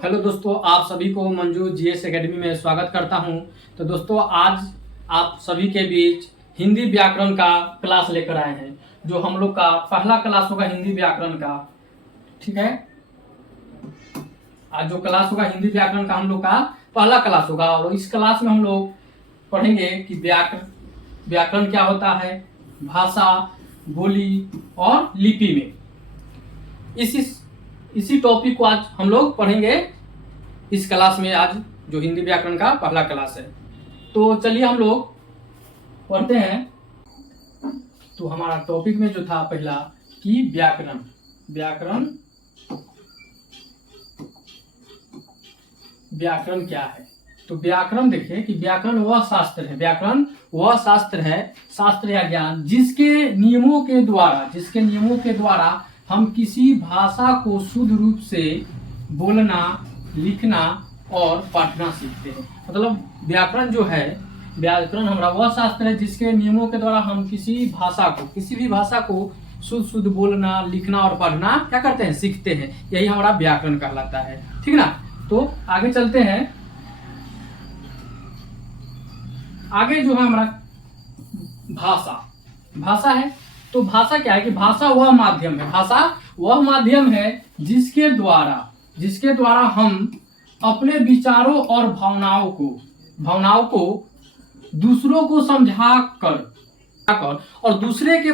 Hello दोस्तों, आप सभी को मंजू जीएस एकेडमी में स्वागत करता हूं। तो दोस्तों, आज आप सभी के बीच हिंदी व्याकरण का क्लास लेकर आए हैं, जो हम लोग का पहला क्लास होगा हिंदी व्याकरण का। ठीक है, आज जो क्लास होगा हिंदी व्याकरण का हम लोग का पहला क्लास होगा, और इस क्लास में हम लोग पढ़ेंगे कि व्याकरण क्या होता है, भाषा, बोली और लिपि में। इसी टॉपिक को आज हम लोग पढ़ेंगे इस क्लास में, आज जो हिंदी व्याकरण का पहला क्लास है। तो चलिए हम लोग पढ़ते हैं। तो हमारा टॉपिक में जो था पहला कि व्याकरण क्या है। तो व्याकरण देखिए कि व्याकरण वह शास्त्र है, शास्त्र या ज्ञान जिसके नियमों के द्वारा हम किसी भाषा को शुद्ध रूप से बोलना, लिखना और पढ़ना सीखते हैं। मतलब व्याकरण हमारा वह शास्त्र है जिसके नियमों के द्वारा हम किसी भी भाषा को शुद्ध बोलना, लिखना और पढ़ना क्या करते हैं, सीखते हैं। यही हमारा व्याकरण कहलाता है। ठीक ना। तो आगे चलते हैं। आगे जो है हमारा भाषा है। तो भाषा क्या है कि भाषा वह माध्यम है जिसके द्वारा हम अपने विचारों और भावनाओं को दूसरों को समझा कर और दूसरे के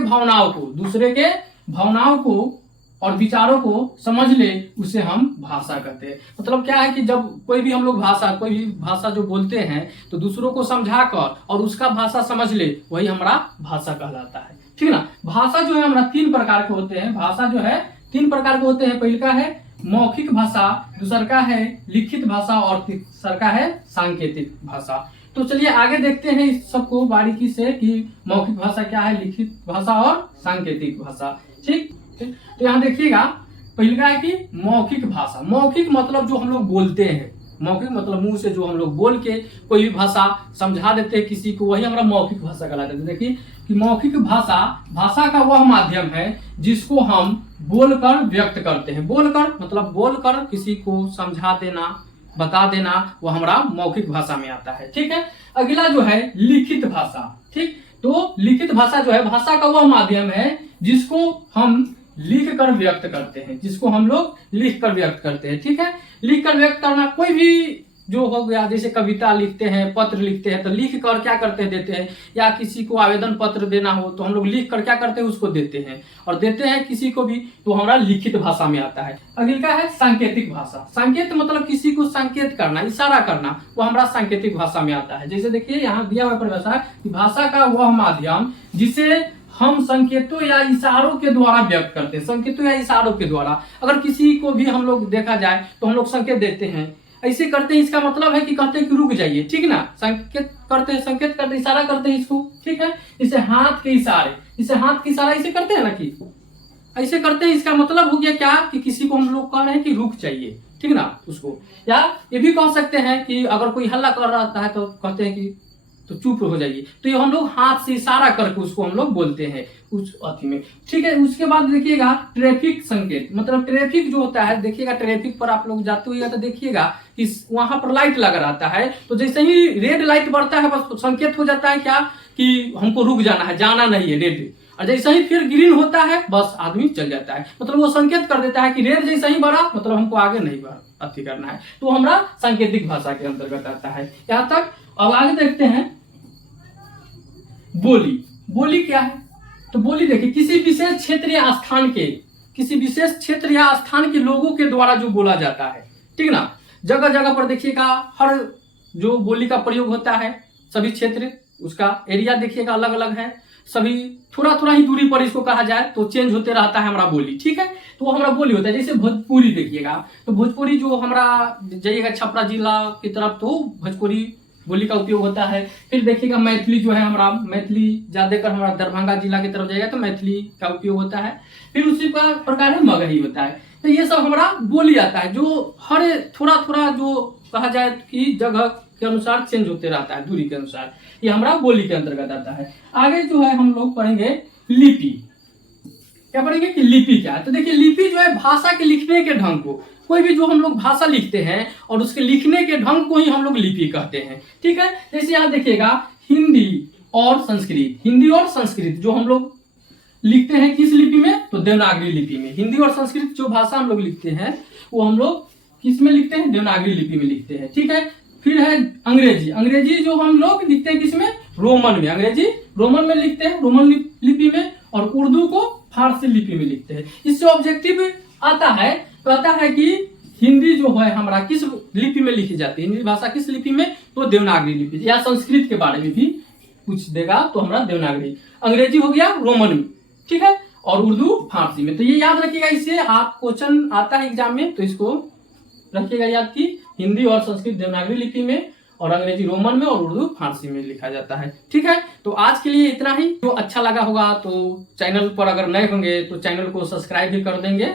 भावनाओं को और विचारों को समझ ले, उसे हम भाषा कहते हैं। मतलब क्या है कि जब कोई भी भाषा जो बोलते हैं तो दूसरों को समझा कर और उसका भाषा समझ ले, वही हमारा भाषा कहलाता है। ठीक ना। भाषा जो है हमारा तीन प्रकार के होते हैं। पहले का है मौखिक भाषा, दूसरा का है लिखित भाषा और तीसरा का है सांकेतिक भाषा। तो चलिए आगे देखते हैं इस सबको बारीकी से कि मौखिक भाषा क्या है, लिखित भाषा और सांकेतिक भाषा। ठीक। तो यहाँ देखिएगा, पहले का है कि मौखिक भाषा। मौखिक मतलब जो हम लोग बोलते हैं, मौखिक मतलब मुंह से जो हम लोग बोल के कोई भी भाषा समझा देते हैं किसी को, वही हमारा मौखिक भाषा कहलाता है। देखिए कि मौखिक भाषा का वह माध्यम है जिसको हम बोलकर व्यक्त करते हैं। बोलकर किसी को समझा देना, बता देना, वो हमारा मौखिक भाषा में आता है। ठीक है। अगला जो है लिखित भाषा। ठीक। तो लिखित भाषा जो है भाषा का वह माध्यम है जिसको हम लिख कर व्यक्त करते हैं। ठीक है। लिख कर व्यक्त करना, कोई भी जो हो गया, जैसे कविता लिखते हैं, पत्र लिखते हैं, तो लिख कर क्या करते हैं, देते हैं। या किसी को आवेदन पत्र देना हो तो हम लोग लिख कर क्या करते हैं, उसको देते हैं, और देते हैं किसी को भी, तो हमारा लिखित भाषा में आता है। अगला है सांकेतिक भाषा। संकेत मतलब किसी को संकेत करना, इशारा करना, वो हमारा सांकेतिक भाषा में आता है। जैसे देखिए यहाँ दिया हुआ परिभाषा कि भाषा का वह माध्यम जिसे हम संकेतों या इशारों के द्वारा व्यक्त करते हैं। संकेतों या इशारों के द्वारा अगर किसी को भी हम लोग देखा जाए तो हम लोग संकेत देते हैं, ऐसे करते हैं। इसका मतलब है कि कहते हैं कि रुक जाइए। ठीक ना। संकेत करते हैं, इशारा करते हैं इसको। ठीक है। इसे हाथ के इशारा ऐसे करते हैं ना, कि ऐसे करते हैं। इसका मतलब हो गया क्या कि किसी को हम लोग कह रहे हैं कि रुक जाइए। ठीक ना। उसको, या ये भी कह सकते हैं कि अगर कोई हल्ला कर रहा है तो कहते हैं कि तो चुप हो जाइए। तो ये हम लोग हाथ से इशारा करके उसको हम लोग बोलते हैं उस अति में। ठीक है। उसके बाद देखिएगा ट्रैफिक संकेत। मतलब ट्रैफिक जो होता है, देखिएगा ट्रैफिक पर आप लोग जाते हुए तो देखिएगा कि वहां पर लाइट लगा रहता है, तो जैसे ही रेड लाइट बढ़ता है बस संकेत हो जाता है क्या कि हमको रुक जाना है, जाना नहीं है रेड। और जैसे ही फिर ग्रीन होता है बस आदमी चल जाता है। मतलब वो संकेत कर देता है कि रेड जैसा ही बढ़ा, मतलब हमको आगे नहीं अति करना है। तो हमारा सांकेतिक भाषा के अंतर्गत आता है। यहाँ तक। अब आगे देखते हैं बोली क्या है। तो बोली देखिए किसी विशेष क्षेत्र या स्थान के लोगों के द्वारा जो बोला जाता है। ठीक ना। जगह जगह पर देखिएगा हर जो बोली का प्रयोग होता है, सभी क्षेत्र उसका एरिया देखिएगा अलग अलग है, सभी थोड़ा ही दूरी पर इसको कहा जाए तो चेंज होते रहता है हमारा बोली। ठीक है। तो वो हमारा बोली होता है। जैसे भोजपुरी देखिएगा, तो भोजपुरी जो हमारा जाइएगा छपरा जिला की तरफ तो भोजपुरी बोली का उपयोग होता है। फिर देखिएगा मैथिली जो है हमारा, मैथिली ज्यादातर हमारा दरभंगा जिला की तरफ जाएगा तो मैथिली का उपयोग होता है। फिर उसी प्रकार में मगही होता है। तो ये सब हमारा बोली आता है, जो हर थोड़ा जो कहा जाए कि जगह के अनुसार चेंज होते रहता है, दूरी के अनुसार। ये हमारा बोली के अंतर्गत आता है। आगे जो है हम लोग पढ़ेंगे लिपि। क्या पढ़ेंगे कि लिपि क्या है। तो देखिए लिपि जो है भाषा के लिखने के ढंग को, कोई भी जो हम लोग भाषा लिखते हैं और उसके लिखने के ढंग को ही हम लोग लिपि कहते हैं। ठीक है, जैसे यहाँ देखिएगा हिंदी और संस्कृत, हिंदी और संस्कृत जो हम लोग लिखते हैं किस लिपि में, तो देवनागरी लिपि में। हिंदी और संस्कृत जो भाषा हम लोग लिखते हैं वो हम लोग किस में लिखते हैं, देवनागरी लिपि में लिखते हैं। ठीक है, फिर है अंग्रेजी, अंग्रेजी जो हम लोग लिखते हैं किसमें, रोमन में, अंग्रेजी रोमन में लिखते हैं, रोमन लिपि में। और उर्दू को फारसी लिपि में लिखते हैं। इससे ऑब्जेक्टिव आता है, कहता है कि हिंदी जो है हमारा किस लिपि में लिखी जाती है, हिंदी भाषा किस लिपि में, तो देवनागरी लिपि। या संस्कृत के बारे में भी कुछ देगा तो हमारा देवनागरी, अंग्रेजी हो गया रोमन में, ठीक है, और उर्दू फारसी में। तो ये याद रखिएगा, इससे आप क्वेश्चन आता है एग्जाम में, तो इसको रखिएगा याद कि हिंदी और संस्कृत देवनागरी लिपि में और अंग्रेजी रोमन में और उर्दू फारसी में लिखा जाता है। ठीक है, तो आज के लिए इतना ही। तो अच्छा लगा होगा तो चैनल पर अगर नए होंगे तो चैनल को सब्सक्राइब भी कर देंगे।